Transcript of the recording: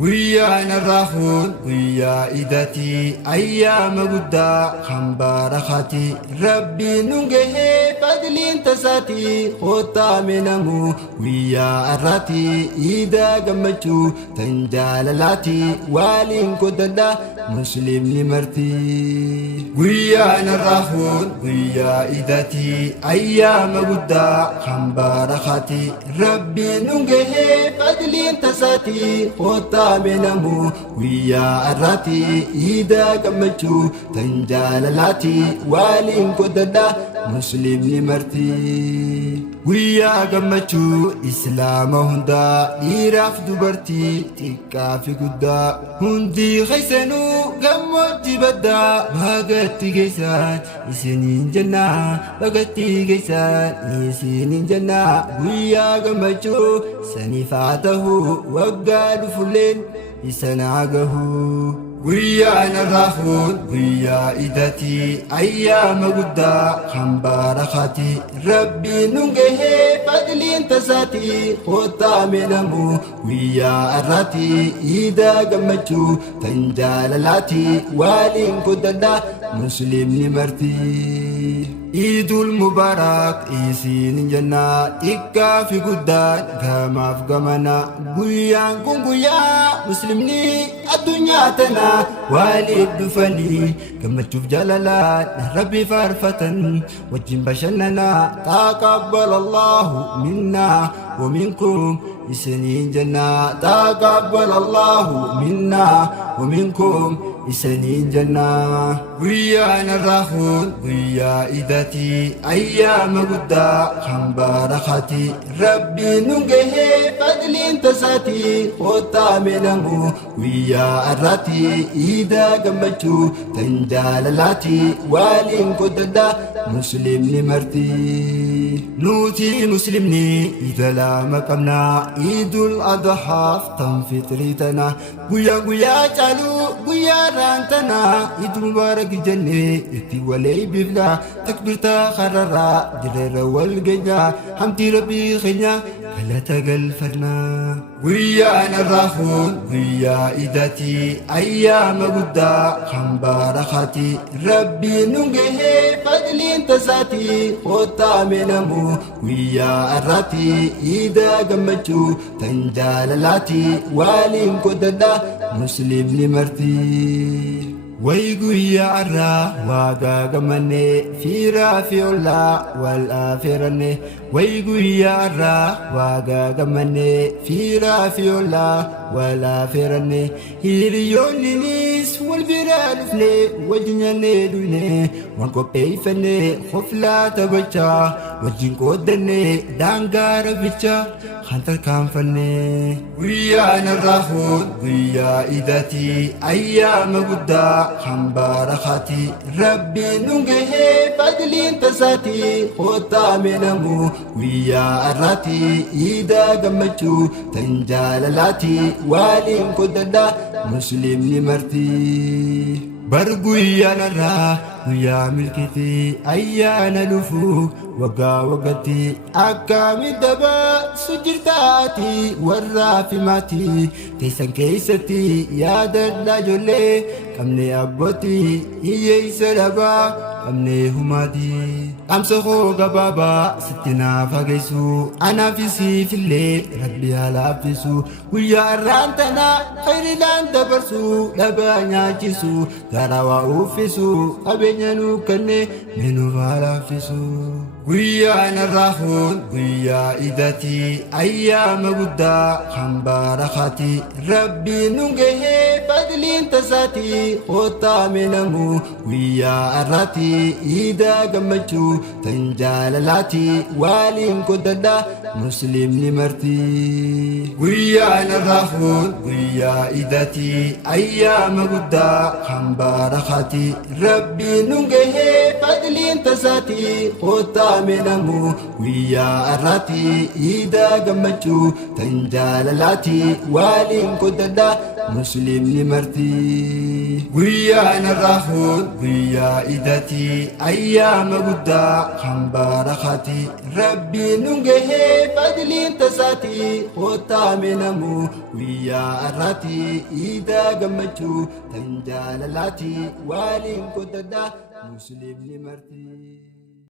Guyyaa narraahuun guyyaa idati ayyaama guddaa kan barakati rabbiin nun gahee fadliin tasaati koottaame namu guyyaa irratti iida gammachuu tan jaalalaati waliin godhadha muslimni marti. Guyyaa narraahuun guyyaa idati ayyaama guddaa kan barakati rabbiin nun gahee fadliin tasaati koottaame Amenamu wiya arati ida gammachuu tan jaalalaati waliin godhadha muslimni marti. Wiya gammachuu islaama hundaa dhiiraaf dubartii xiqqaa fi guddaa hundi keessanuu gammoojjii baddaa bagatti geessan isiniin jennaa bagatti geessan isiniin jennaa wiya gammachuu saniif haa ta'u waggaa dhufulleen isanagahu. Guyyaa narraahuun guyyaa idati ayyaama guddaa kan barakati rabbiin nun gahee fadliin tasaati koottaame namu guyyaa irratti iida gammachuu tan jaalalaati waliin godhadha muslimni marti. Idul Mubarak isin jannah xiqqaa fi guddaan gamaaf gamana guyyaan kun guyyaa muslimni addunyaa tana waliin dhufanii gammachuuf jaalalaan rabbi faarfatan wajjin bashannanaa taqabbalallahu minna wa minkum isiniin jannah taqabbalallahu minna wa minkum isiniin jannah. Guyyaa narraahuun guyyaa idati ayyaama guddaa kan barakati rabbiin nun gahee fadliin tasaati koottaame namu guyyaa irratti iida gammachuu tan jaalalaati waliin godhadha muslimni marti. Nuti muslimni iida lama qabna idul adhaaf tan fitrii tana guyyaa caalu guyyaa raantana idul mubarak jenne itti walii bifna takbirta kharara jireera wal genya hamdi rabbi khenya galata galfanna. Guyyaa narraahuun guyyaa idati ayyaama guddaa kan barakati rabbiin nun gahee fadliin tasaati koottaame namu guyyaa irratti iida gammachuu tan jaalalaati waliin godhadha muslimni marti. Way guyyaa irraa waagaa gammanne fiiraa fi ollaa wal afeeranne way guyyaa irraa waagaa gammanne fiiraa fi ollaa wal afeeranne hiriyoonninis wal biraa dhufne wajjin nyaannee dhuyne waan qopheeffanne hoflaa taphachaa wajjin qooddanne daangaa rabbichaa kan tarkaanfanne. Guyyaa narraahuun guyyaa idati ayyaama guddaa kan barakati rabbiin nun gahee fadliin tasaati koottaame namu guyyaa irratti iida gammachuu tan jaalalaati waliin godhadha muslimni marti. Bar guyyaa narraa guyyaa milkiti ayyaana dhufu waggaa waggatti akkamitti dabarsu jirtaati warraa fi maatii teessan keessatti yaadadhaa ijoollee qabne abbootii hiyyeessa dhabaa qabne humaatii dhaamsa koo gabaabaa sitti naaf hageessu anaaf isiifillee rabbi haa laaffisu guyyaa irraan tana khayriidhaan dabarsu dhabaa nyaachisu garaa waa uffisu qabeenya nuu kenne nuuf haa laaffisu. Guyyaa narraahuun guyyaa idati ayyaama guddaa kan barakati rabbiin nun gahee fadliin tasaati koottaame namu guyyaa irratti iida gammachuu tan jaalalaati waliin godhadha muslimni marti. Guyyaa narraahuun guyyaa idati ayyaama guddaa kan barakati rabbiin nun gahee fadliin tasaati koottaame namu guyyaa irratti iida gammachuu tan jaalalaati waliin godhadha muslimni marti. Guyyaa narraahuun guyyaa idati ayyaama guddaa kan barakati rabbiin nun gahee fadliin tasaati kota menamu wiya arati ida gamachu tan jalalati walin kodada muslim ni marti